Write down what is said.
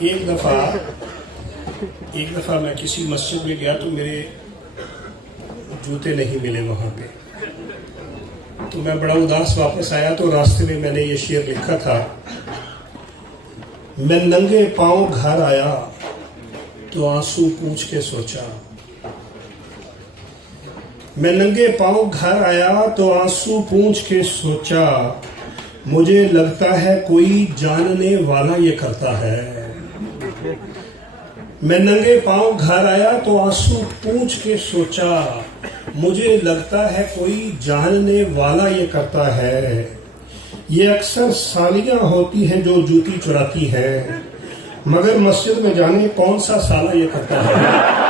एक दफ़ा मैं किसी मस्जिद में गया तो मेरे जूते नहीं मिले वहाँ पे, तो मैं बड़ा उदास वापस आया। तो रास्ते में मैंने ये शेर लिखा था, मैं नंगे पांव घर आया तो आंसू पूंछ के सोचा। मैं नंगे पांव घर आया तो आंसू पूंछ के सोचा, मुझे लगता है कोई जानने वाला ये करता है। मैं नंगे पांव घर आया तो आंसू पूंछ के सोचा, मुझे लगता है कोई जानने वाला ये करता है। ये अक्सर सालियां होती हैं जो जूती चुराती हैं, मगर मस्जिद में जाने कौन सा साला ये करता है।